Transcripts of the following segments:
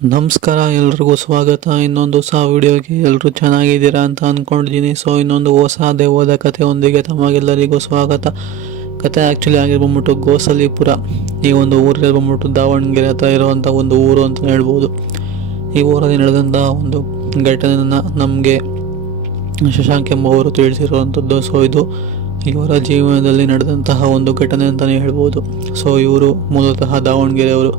ನಮಸ್ಕಾರ, ಎಲ್ರಿಗೂ ಸ್ವಾಗತ. ಇನ್ನೊಂದು ಹೊಸ ವಿಡಿಯೋಗೆ ಎಲ್ಲರೂ ಚೆನ್ನಾಗಿದ್ದೀರಾ ಅಂತ ಅಂದ್ಕೊಂಡಿದ್ದೀನಿ ಸೊ ಇನ್ನೊಂದು ಹೊಸ ದೇವದ ಕಥೆಯೊಂದಿಗೆ ತಮಗೆಲ್ಲರಿಗೂ ಸ್ವಾಗತ. ಕತೆ ಆ್ಯಕ್ಚುಲಿ ಆಗಿರ್ಬಂದ್ಬಿಟ್ಟು ಗೋಸಲಿಪುರ. ಈ ಒಂದು ಊರಲ್ಲಿ ಬಂದ್ಬಿಟ್ಟು ದಾವಣಗೆರೆ ಹತ್ರ ಇರುವಂಥ ಒಂದು ಊರು ಅಂತ ಹೇಳ್ಬೋದು. ಈ ಊರಲ್ಲಿ ನಡೆದಂಥ ಒಂದು ಘಟನೆಯನ್ನು ನಮಗೆ ಶಶಾಂಕ್ ಎಂಬುವರು ತಿಳಿಸಿರುವಂಥದ್ದು ಸೊ ಇದು ಇವರ ಜೀವನದಲ್ಲಿ ನಡೆದಂತಹ ಒಂದು ಘಟನೆ ಅಂತಲೇ ಹೇಳ್ಬೋದು. ಸೊ ಇವರು ಮೂಲತಃ ದಾವಣಗೆರೆಯವರು.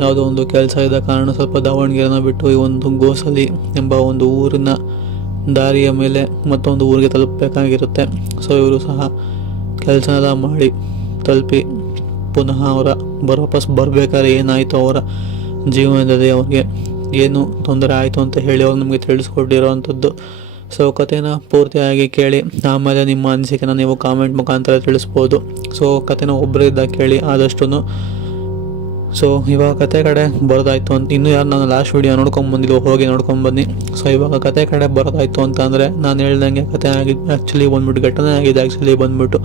ಯಾವುದೋ ಒಂದು ಕೆಲಸ ಇದ್ದ ಕಾರಣ ಸ್ವಲ್ಪ ದಾವಣಗೆರೆನ ಬಿಟ್ಟು ಈ ಒಂದು ಗೋಸಲಿ ಎಂಬ ಒಂದು ಊರಿನ ದಾರಿಯ ಮೇಲೆ ಮತ್ತೊಂದು ಊರಿಗೆ ತಲುಪಬೇಕಾಗಿರುತ್ತೆ. ಸೊ ಇವರು ಸಹ ಕೆಲಸ ಎಲ್ಲ ಮಾಡಿ ತಲುಪಿ ಪುನಃ ಅವರ ಬರ ವಾಪಸ್ ಬರಬೇಕಾದ್ರೆ ಏನಾಯಿತು ಅವರ ಜೀವನದಲ್ಲಿ ಅವ್ರಿಗೆ? ಏನು ತೊಂದರೆ ಆಯಿತು ಅಂತ ಹೇಳಿ ಅವ್ರು ನಮಗೆ ತಿಳಿಸ್ಕೊಟ್ಟಿರೋವಂಥದ್ದು? ಸೊ ಕಥೆನ ಪೂರ್ತಿಯಾಗಿ ಕೇಳಿ ಆಮೇಲೆ ನಿಮ್ಮ ಅನಿಸಿಕೆನ ನೀವು ಕಾಮೆಂಟ್ ಮುಖಾಂತರ ತಿಳಿಸ್ಬೋದು. ಸೊ ಕಥೆನ ಒಬ್ಬರೇ ಇದ್ದಾಗ ಕೇಳಿ ಆದಷ್ಟು ಸೊ ಇವಾಗ ಕತೆ ಕಡೆ ಬರೋದಾಯ್ತು ಅಂತ ಇನ್ನೂ ಯಾರು ನಾನು ಲಾಸ್ಟ್ ವೀಡಿಯೋ ಬಂದಿಲ್ಲ ಹೋಗಿ ನೋಡ್ಕೊಂಬನ್ನಿ ಸೊ ಇವಾಗ ಕತೆ ಕಡೆ ಬರೋದಾಯ್ತು ಅಂತ ಅಂದರೆ ನಾನು ಹೇಳ್ದಂಗೆ ಕತೆ ಆಗಿದ್ದು ಆ್ಯಕ್ಚುಲಿ ಬಂದ್ಬಿಟ್ಟು ಘಟನೆ ಆಗಿದೆ. ಆ್ಯಕ್ಚುಲಿ ಬಂದ್ಬಿಟ್ಟು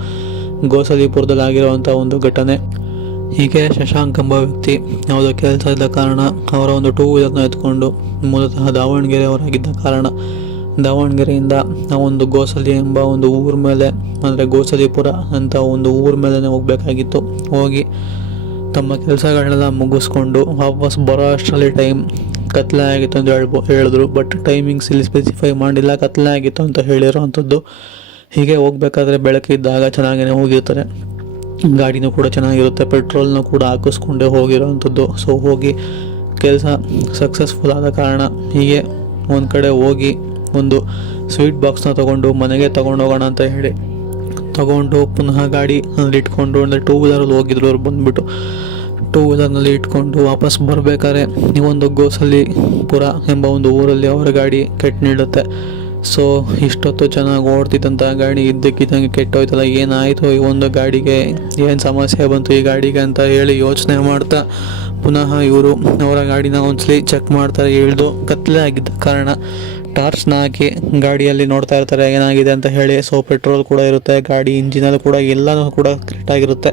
ಗೋಸಲಿಪುರದಲ್ಲಿ ಆಗಿರುವಂಥ ಒಂದು ಘಟನೆ. ಹೀಗೆ ಶಶಾಂಕ್ ಎಂಬ ವ್ಯಕ್ತಿ ಯಾವುದೋ ಕೆಲಸ ಇದ್ದ ಕಾರಣ ಅವರ ಒಂದು ಟೂ ವೀಲರ್ನ ಎತ್ಕೊಂಡು ಮೂಲತಃ ದಾವಣಗೆರೆಯವರಾಗಿದ್ದ ಕಾರಣ ದಾವಣಗೆರೆಯಿಂದ ಆ ಒಂದು ಗೋಸಲಿ ಎಂಬ ಒಂದು ಊರ ಮೇಲೆ, ಅಂದರೆ ಗೋಸಲಿಪುರ ಅಂತ ಒಂದು ಊರ ಮೇಲೆ ಹೋಗಬೇಕಾಗಿತ್ತು. ಹೋಗಿ ತಮ್ಮ ಕೆಲಸಗಳನ್ನೆಲ್ಲ ಮುಗಿಸ್ಕೊಂಡು ವಾಪಸ್ ಬರೋ ಅಷ್ಟರಲ್ಲಿ ಟೈಮ್ ಕತ್ಲೆ ಆಗಿತ್ತು ಅಂತ ಹೇಳ್ಬೋ ಹೇಳಿದ್ರು. ಬಟ್ ಟೈಮಿಂಗ್ಸ್ ಇಲ್ಲಿ ಸ್ಪೆಸಿಫೈ ಮಾಡಿಲ್ಲ. ಕತ್ಲೆ ಆಗಿತ್ತು ಅಂತ ಹೇಳಿರೋವಂಥದ್ದು ಹೀಗೆ ಹೋಗ್ಬೇಕಾದ್ರೆ ಬೆಳಕಿದ್ದಾಗ ಚೆನ್ನಾಗೇ ಹೋಗಿರ್ತಾರೆ. ಗಾಡಿನೂ ಕೂಡ ಚೆನ್ನಾಗಿರುತ್ತೆ. ಪೆಟ್ರೋಲ್ನೂ ಕೂಡ ಹಾಕಿಸ್ಕೊಂಡೇ ಹೋಗಿರೋವಂಥದ್ದು. ಸೊ ಹೋಗಿ ಕೆಲಸ ಸಕ್ಸಸ್ಫುಲ್ ಆದ ಕಾರಣ ಹೀಗೆ ಒಂದು ಕಡೆ ಹೋಗಿ ಒಂದು ಸ್ವೀಟ್ ಬಾಕ್ಸ್ನ ತಗೊಂಡು ಮನೆಗೆ ತಗೊಂಡೋಗೋಣ ಅಂತ ಹೇಳಿ ತಗೊಂಡು ಪುನಃ ಗಾಡಿ ಅಲ್ಲಿ ಇಟ್ಕೊಂಡು, ಅಂದರೆ ಟೂ ವೀಲರಲ್ಲಿ ಹೋಗಿದ್ರು ಅವ್ರು ಬಂದ್ಬಿಟ್ಟು. ಟೂ ವೀಲರ್ನಲ್ಲಿ ಇಟ್ಕೊಂಡು ವಾಪಸ್ ಬರಬೇಕಾದ್ರೆ ಈ ಒಂದು ಗೋಸಲ್ಲಿ ಪುರ ಎಂಬ ಒಂದು ಊರಲ್ಲಿ ಅವರ ಗಾಡಿ ಕೆಟ್ಟು ನೀಡುತ್ತೆ ಸೊ ಇಷ್ಟೊತ್ತು ಚೆನ್ನಾಗಿ ಓಡ್ತಿದ್ದಂಥ ಗಾಡಿ ಇದ್ದಕ್ಕಿದ್ದಂಗೆ ಕೆಟ್ಟೋಯ್ತಲ್ಲ, ಏನಾಯಿತು? ಈ ಒಂದು ಗಾಡಿಗೆ ಏನು ಸಮಸ್ಯೆ ಬಂತು ಈ ಗಾಡಿಗೆ ಅಂತ ಹೇಳಿ ಯೋಚನೆ ಮಾಡ್ತಾ ಪುನಃ ಇವರು ಅವರ ಗಾಡಿನ ಒಂದ್ಸಲಿ ಚೆಕ್ ಮಾಡ್ತಾರೆ ಇಳಿದು ಕತ್ತಲೆ ಆಗಿದ್ದ ಕಾರಣ. ಟಾರ್ಚ್ನ ಹಾಕಿ ಗಾಡಿಯಲ್ಲಿ ನೋಡ್ತಾ ಇರ್ತಾರೆ ಏನಾಗಿದೆ ಅಂತ ಹೇಳಿ. ಸೊ ಪೆಟ್ರೋಲ್ ಕೂಡ ಇರುತ್ತೆ, ಗಾಡಿ ಇಂಜಿನಲ್ಲಿ ಕೂಡ ಎಲ್ಲನೂ ಕೂಡ ಕರೆಕ್ಟಾಗಿರುತ್ತೆ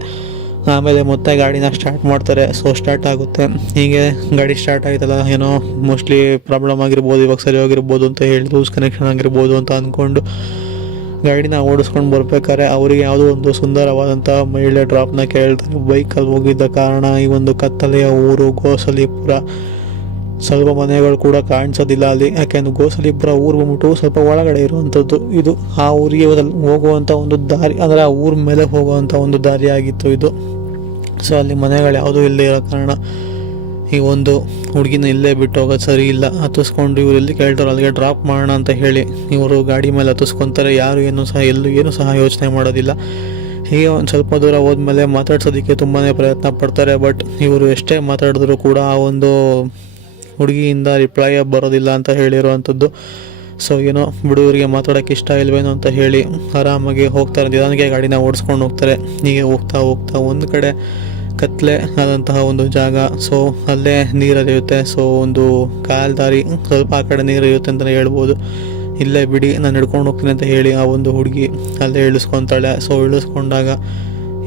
ಆಮೇಲೆ ಮತ್ತೆ ಗಾಡಿನ ಸ್ಟಾರ್ಟ್ ಮಾಡ್ತಾರೆ ಸೊ ಸ್ಟಾರ್ಟ್ ಆಗುತ್ತೆ. ಹೀಗೆ ಗಾಡಿ ಸ್ಟಾರ್ಟ್ ಆಯ್ತಲ್ಲ ಏನೋ ಮೋಸ್ಟ್ಲಿ ಪ್ರಾಬ್ಲಮ್ ಆಗಿರ್ಬೋದು, ಇವಾಗ ಸರಿ ಹೋಗಿರ್ಬೋದು ಅಂತ ಹೇಳಿ ಲೂಸ್ ಕನೆಕ್ಷನ್ ಆಗಿರ್ಬೋದು ಅಂತ ಅಂದ್ಕೊಂಡು ಗಾಡಿನ ಓಡಿಸ್ಕೊಂಡು ಬರ್ಬೇಕಾದ್ರೆ ಅವರಿಗೆ ಯಾವುದೋ ಒಂದು ಸುಂದರವಾದಂಥ ಮಹಿಳೆ ಡ್ರಾಪ್ನ ಕೇಳ್ತಾರೆ ಬೈಕಲ್ಲಿ ಹೋಗಿದ್ದ ಕಾರಣ ಈ ಒಂದು ಕತ್ತಲೆಯ ಊರು ಗೋಸಲಿಪುರ. ಸ್ವಲ್ಪ ಮನೆಗಳು ಕೂಡ ಕಾಣಿಸೋದಿಲ್ಲ. ಅಲ್ಲಿ ಯಾಕೆಂದ್ರೆ ಗೋಸಲಿಪುರ ಊರು ಬಂದ್ಬಿಟ್ಟು ಸ್ವಲ್ಪ ಒಳಗಡೆ ಇರುವಂಥದ್ದು ಇದು ಆ ಊರಿಗೆ ಹೋಗುವಂಥ ಒಂದು ದಾರಿ, ಅಂದರೆ ಆ ಊರ ಮೇಲೆ ಹೋಗುವಂಥ ಒಂದು ದಾರಿ ಆಗಿತ್ತು ಇದು. ಸೊ ಅಲ್ಲಿ ಮನೆಗಳು ಯಾವುದೂ ಇಲ್ಲದೆ ಇರೋ ಕಾರಣ ಈ ಒಂದು ಹುಡುಗಿನ ಇಲ್ಲೇ ಬಿಟ್ಟು ಹೋಗೋದು ಸರಿ ಇಲ್ಲ. ಹತ್ತಿಸ್ಕೊಂಡು ಇವ್ರು ಎಲ್ಲಿ ಕೇಳ್ತಾರೋ ಅಲ್ಲಿಗೆ ಡ್ರಾಪ್ ಮಾಡೋಣ ಅಂತ ಹೇಳಿ ಇವರು ಗಾಡಿ ಮೇಲೆ ಹತ್ತಿಸ್ಕೊತಾರೆ. ಯಾರು ಏನು ಸಹ, ಎಲ್ಲೂ ಏನು ಸಹ ಯೋಚನೆ ಮಾಡೋದಿಲ್ಲ. ಹೀಗೆ ಒಂದು ಸ್ವಲ್ಪ ದೂರ ಹೋದ್ಮೇಲೆ ಮಾತಾಡ್ಸೋದಕ್ಕೆ ತುಂಬಾ ಪ್ರಯತ್ನ ಪಡ್ತಾರೆ. ಬಟ್ ಇವರು ಎಷ್ಟೇ ಮಾತಾಡಿದ್ರು ಕೂಡ ಆ ಒಂದು ಹುಡುಗಿಯಿಂದ ರಿಪ್ಲೈ ಬರೋದಿಲ್ಲ ಅಂತ ಹೇಳಿರುವಂಥದ್ದು ಸೊ ಏನೋ ಬಿಡುಗರಿಗೆ ಮಾತಾಡೋಕೆ ಇಷ್ಟ ಇಲ್ವೇನೋ ಅಂತ ಹೇಳಿ ಆರಾಮಾಗಿ ಹೋಗ್ತಾರೆ. ನಿಧಾನಕ್ಕೆ ಗಾಡಿನ ಓಡಿಸ್ಕೊಂಡು ಹೋಗ್ತಾರೆ. ಹೀಗೆ ಹೋಗ್ತಾ ಹೋಗ್ತಾ ಒಂದು ಕಡೆ ಕತ್ಲೆ ಆದಂತಹ ಒಂದು ಜಾಗ. ಸೊ ಅಲ್ಲೇ ನೀರು ಹರಿಯುತ್ತೆ. ಸೊ ಒಂದು ಕಾಲ್ ದಾರಿ ಸ್ವಲ್ಪ ಆ ಕಡೆ ನೀರು ಹರಿಯುತ್ತೆ ಅಂತಲೇ ಹೇಳ್ಬೋದು. ಇಲ್ಲೇ ಬಿಡಿ, ನಾನು ಹಿಡ್ಕೊಂಡು ಹೋಗ್ತೀನಿ ಅಂತ ಹೇಳಿ ಆ ಒಂದು ಹುಡುಗಿ ಅಲ್ಲೇ ಇಳಿಸ್ಕೊತಾಳೆ. ಸೊ ಇಳಿಸ್ಕೊಂಡಾಗ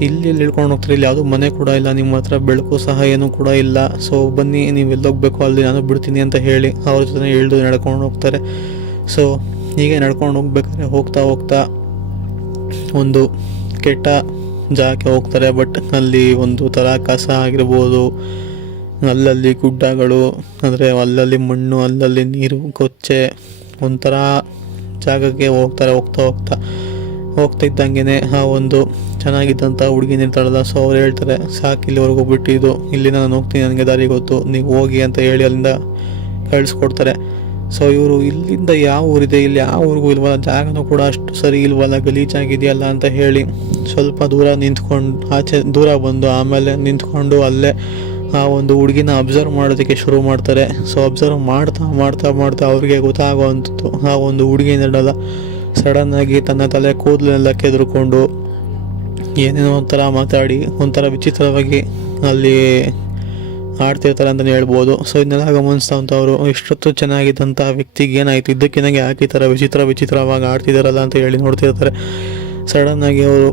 ಇಲ್ಲಿ ಇಳ್ಕೊಂಡು ಹೋಗ್ತಾರೆ? ಇಲ್ಲಿ ಯಾವುದೂ ಮನೆ ಕೂಡ ಇಲ್ಲ, ನಿಮ್ಮ ಹತ್ರ ಬೆಳಕು ಸಹ ಏನು ಕೂಡ ಇಲ್ಲ. ಸೊ ಬನ್ನಿ, ನೀವು ಎಲ್ಲೋಗ್ಬೇಕು ಅಲ್ಲಿ ನಾನು ಬಿಡ್ತೀನಿ ಅಂತ ಹೇಳಿ ಅವ್ರ ಜೊತೆ ಇಳಿದು ನಡ್ಕೊಂಡು ಹೋಗ್ತಾರೆ. ಸೊ ಹೀಗೆ ನಡ್ಕೊಂಡು ಹೋಗ್ಬೇಕಾದ್ರೆ ಹೋಗ್ತಾ ಹೋಗ್ತಾ ಒಂದು ಕೆಟ್ಟ ಜಾಗಕ್ಕೆ ಹೋಗ್ತಾರೆ. ಬಟ್ ಅಲ್ಲಿ ಒಂದು ಥರ ಕಸ ಆಗಿರ್ಬೋದು, ಅಲ್ಲಲ್ಲಿ ಗುಡ್ಡಗಳು, ಅಂದರೆ ಅಲ್ಲಲ್ಲಿ ಮಣ್ಣು, ಅಲ್ಲಲ್ಲಿ ನೀರು, ಕೊಚ್ಚೆ, ಒಂಥರ ಜಾಗಕ್ಕೆ ಹೋಗ್ತಾರೆ, ಹೋಗ್ತಾ ಹೋಗ್ತಾ. ಹೋಗ್ತಾ ಇದ್ದಂಗೆ ಆ ಒಂದು ಚೆನ್ನಾಗಿದ್ದಂಥ ಹುಡುಗಿ ನಿಂತಾಳಲ್ಲ ಸೊ ಅವ್ರು ಹೇಳ್ತಾರೆ, ಸಾಕು ಇಲ್ಲಿವರೆಗೂ ಬಿಟ್ಟಿದ್ದು. ಇಲ್ಲಿ ನಾನು ಹೋಗ್ತೀನಿ, ನನಗೆ ದಾರಿ ಗೊತ್ತು. ನೀವು ಹೋಗಿ ಅಂತ ಹೇಳಿ ಅಲ್ಲಿಂದ ಕಳಿಸ್ಕೊಡ್ತಾರೆ. ಸೊ ಇವರು ಇಲ್ಲಿಂದ ಯಾವ ಊರಿದೆ, ಇಲ್ಲಿ ಯಾವ ಊರಿಗೂ ಇಲ್ವಲ್ಲ, ಜಾಗನೂ ಕೂಡ ಅಷ್ಟು ಸರಿ ಇಲ್ವಲ್ಲ ಗಲೀಜಾಗಿದೆಯಲ್ಲ ಅಂತ ಹೇಳಿ ಸ್ವಲ್ಪ ದೂರ ನಿಂತ್ಕೊಂಡು, ಆಚೆ ದೂರ ಬಂದು ಆಮೇಲೆ ನಿಂತ್ಕೊಂಡು ಅಲ್ಲೇ ಆ ಒಂದು ಹುಡುಗಿನ ಅಬ್ಸರ್ವ್ ಮಾಡೋದಕ್ಕೆ ಶುರು ಮಾಡ್ತಾರೆ. ಸೊ ಅಬ್ಸರ್ವ್ ಮಾಡ್ತಾ ಮಾಡ್ತಾ ಮಾಡ್ತಾ ಅವ್ರಿಗೆ ಗೊತ್ತಾಗುವಂಥದ್ದು. ಆ ಒಂದು ಹುಡುಗಿ ನಡಲ್ಲ ಸಡನ್ನಾಗಿ ತನ್ನ ತಲೆ ಕೂದಲೆಲ್ಲ ಕೆದರ್ಕೊಂಡು ಏನೇನೋ ಒಂಥರ ಮಾತಾಡಿ, ಒಂಥರ ವಿಚಿತ್ರವಾಗಿ ಅಲ್ಲಿ ಆಡ್ತಿರ್ತಾರೆ ಅಂತಲೇ ಹೇಳ್ಬೋದು. ಸೊ ಇದನ್ನೆಲ್ಲ ಅಂತವರು ಇಷ್ಟೊತ್ತು ಚೆನ್ನಾಗಿದ್ದಂಥ ವ್ಯಕ್ತಿಗೆ ಏನಾಯಿತು? ಇದ್ದಕ್ಕಿದಂಗೆ ಯಾಕೆ ಈ ಥರ ವಿಚಿತ್ರ ವಿಚಿತ್ರವಾಗಿ ಆಡ್ತಿದ್ದಾರಲ್ಲ ಅಂತ ಹೇಳಿ ನೋಡ್ತಿರ್ತಾರೆ. ಸಡನ್ನಾಗಿ ಅವರು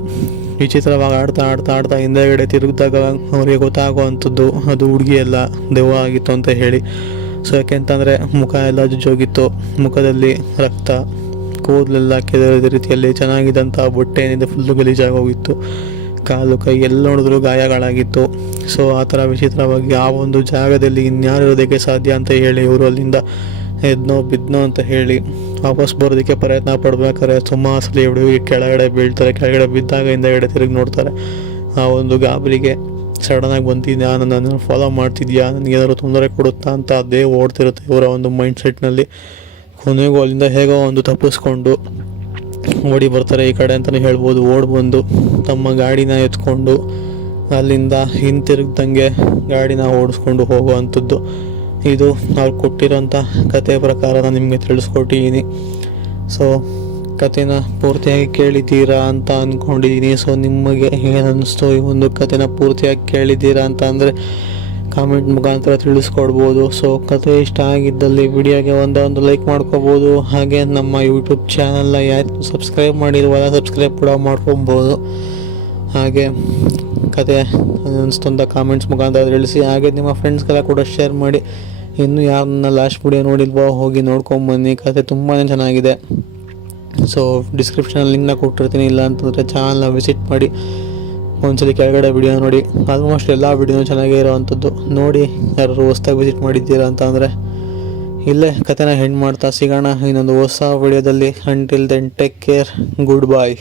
ವಿಚಿತ್ರವಾಗಿ ಆಡ್ತಾ ಆಡ್ತಾ ಆಡ್ತಾ ಹಿಂದೆಗಡೆ ತಿರುಗಿದಾಗ ಅವರಿಗೆ ಗೊತ್ತಾಗುವಂಥದ್ದು, ಅದು ಹುಡುಗಿ ಎಲ್ಲ ದೆವ್ವ ಆಗಿತ್ತು ಅಂತ ಹೇಳಿ. ಸೊ ಯಾಕೆಂತಂದರೆ ಮುಖ ಎಲ್ಲ ಜೋಗಿತ್ತು ಮುಖದಲ್ಲಿ ರಕ್ತ ಕೂದಲೆಲ್ಲ ಕೆದರಿದ ರೀತಿಯಲ್ಲಿ ಚೆನ್ನಾಗಿದ್ದಂಥ ಬೊಟ್ಟೆ ಏನಿದೆ ಫುಲ್ಲು ಗಲೀಜಾಗೋಗಿತ್ತು. ಕಾಲು ಕೈ ಎಲ್ಲ ನೋಡಿದ್ರು ಗಾಯಗಳಾಗಿತ್ತು. ಸೊ ಆ ಥರ ವಿಚಿತ್ರವಾಗಿ ಆ ಒಂದು ಜಾಗದಲ್ಲಿ ಇನ್ಯಾರು ಇರೋದಕ್ಕೆ ಸಾಧ್ಯ ಅಂತ ಹೇಳಿ ಇವರು ಅಲ್ಲಿಂದ ಎದ್ನೋ ಬಿದ್ನೋ ಅಂತ ಹೇಳಿ ವಾಪಸ್ ಬರೋದಕ್ಕೆ ಪ್ರಯತ್ನ ಪಡ್ಬೇಕಾದ್ರೆ ಸುಮಾರು ಸಲ ಹುಡುಗಿ ಕೆಳಗಡೆ ಬೀಳ್ತಾರೆ, ಕೆಳಗಡೆ ಬಿದ್ದಾಗ ಹಿಂದೆಗಡೆ ತಿರುಗಿ ನೋಡ್ತಾರೆ. ಆ ಒಂದು ಗಾಬರಿಗೆ ಸಡನ್ನಾಗಿ ಬಂದಿದ್ಯಾ, ನನ್ನನ್ನು ಫಾಲೋ ಮಾಡ್ತಿದ್ಯಾ, ನನಗೇನಾದ್ರು ತೊಂದರೆ ಕೊಡುತ್ತಾ ಅಂತ ಅದೇ ಓಡ್ತಿರುತ್ತೆ ಇವರ ಒಂದು ಮೈಂಡ್ ಸೆಟ್ನಲ್ಲಿ ಕೊನೆಗೂ ಅಲ್ಲಿಂದ ಹೇಗೋ ಒಂದು ತಪ್ಪಿಸ್ಕೊಂಡು ಓಡಿ ಬರ್ತಾರೆ ಈ ಕಡೆ ಅಂತಲೇ ಹೇಳ್ಬೋದು. ಓಡ್ ಬಂದು ತಮ್ಮ ಗಾಡಿನ ಎತ್ಕೊಂಡು ಅಲ್ಲಿಂದ ಹಿಂತಿರುಗ್ದಂಗೆ ಗಾಡಿನ ಓಡಿಸ್ಕೊಂಡು ಹೋಗುವಂಥದ್ದು. ಇದು ಅವ್ರು ಕೊಟ್ಟಿರೋಂಥ ಕತೆ ಪ್ರಕಾರ ನಾನು ನಿಮಗೆ ತಿಳಿಸ್ಕೊಟ್ಟಿದ್ದೀನಿ ಸೊ ಕತೆನ ಪೂರ್ತಿಯಾಗಿ ಕೇಳಿದ್ದೀರಾ ಅಂತ ಅಂದ್ಕೊಂಡಿದ್ದೀನಿ ಸೊ ನಿಮಗೆ ಏನು ಅನ್ನಿಸ್ತು ಈ ಒಂದು ಕತೆನ ಪೂರ್ತಿಯಾಗಿ ಕೇಳಿದ್ದೀರಾ ಅಂತ ಅಂದರೆ ಕಾಮೆಂಟ್ ಮುಖಾಂತರ ತಿಳಿಸ್ಕೊಡ್ಬೋದು. ಸೊ ಕತೆ ಇಷ್ಟ ಆಗಿದ್ದಲ್ಲಿ ವಿಡಿಯೋಗೆ ಒಂದೊಂದು ಒಂದು ಲೈಕ್ ಮಾಡ್ಕೋಬೋದು. ಹಾಗೆ ನಮ್ಮ ಯೂಟ್ಯೂಬ್ ಚಾನಲ್ನ ಯಾರು ಸಬ್ಸ್ಕ್ರೈಬ್ ಮಾಡಿಲ್ವಲ್ಲ ಸಬ್ಸ್ಕ್ರೈಬ್ ಕೂಡ ಮಾಡ್ಕೊಬೋದು. ಹಾಗೆ ಕತೆ ಅನಿಸ್ತು ಅಂತ ಕಾಮೆಂಟ್ಸ್ ಮುಖಾಂತರ ತಿಳಿಸಿ. ಹಾಗೆ ನಿಮ್ಮ ಫ್ರೆಂಡ್ಸ್ಗೆಲ್ಲ ಕೂಡ ಶೇರ್ ಮಾಡಿ. ಇನ್ನೂ ನನ್ನ ಲಾಸ್ಟ್ ವಿಡಿಯೋ ನೋಡಿಲ್ವೋ, ಹೋಗಿ ನೋಡ್ಕೊಂಬನ್ನಿ ಕತೆ ತುಂಬಾ ಚೆನ್ನಾಗಿದೆ. ಸೊ ಡಿಸ್ಕ್ರಿಪ್ಷನಲ್ಲಿ ಲಿಂಕ್ನ ಕೊಟ್ಟಿರ್ತೀನಿ. ಇಲ್ಲ ಅಂತಂದರೆ ಚಾನಲ್ನ ವಿಸಿಟ್ ಮಾಡಿ. ಒಂದ್ಸಲಿ ಕೆಳಗಡೆ ವಿಡಿಯೋ ನೋಡಿ. ಆಲ್ಮೋಸ್ಟ್ ಎಲ್ಲ ವಿಡಿಯೋ ಚೆನ್ನಾಗೇ ಇರೋವಂಥದ್ದು ನೋಡಿ ಯಾರು ಹೊಸ್ದಾಗಿ ವಿಸಿಟ್ ಮಾಡಿದ್ದೀರಾ ಅಂತ ಅಂದರೆ, ಇಲ್ಲೇ ಕತೆನ ಹೆಣ್ಣು ಮಾಡ್ತಾ ಸಿಗೋಣ. ಇನ್ನೊಂದು ಹೊಸ ವಿಡಿಯೋದಲ್ಲಿ until then take care good bye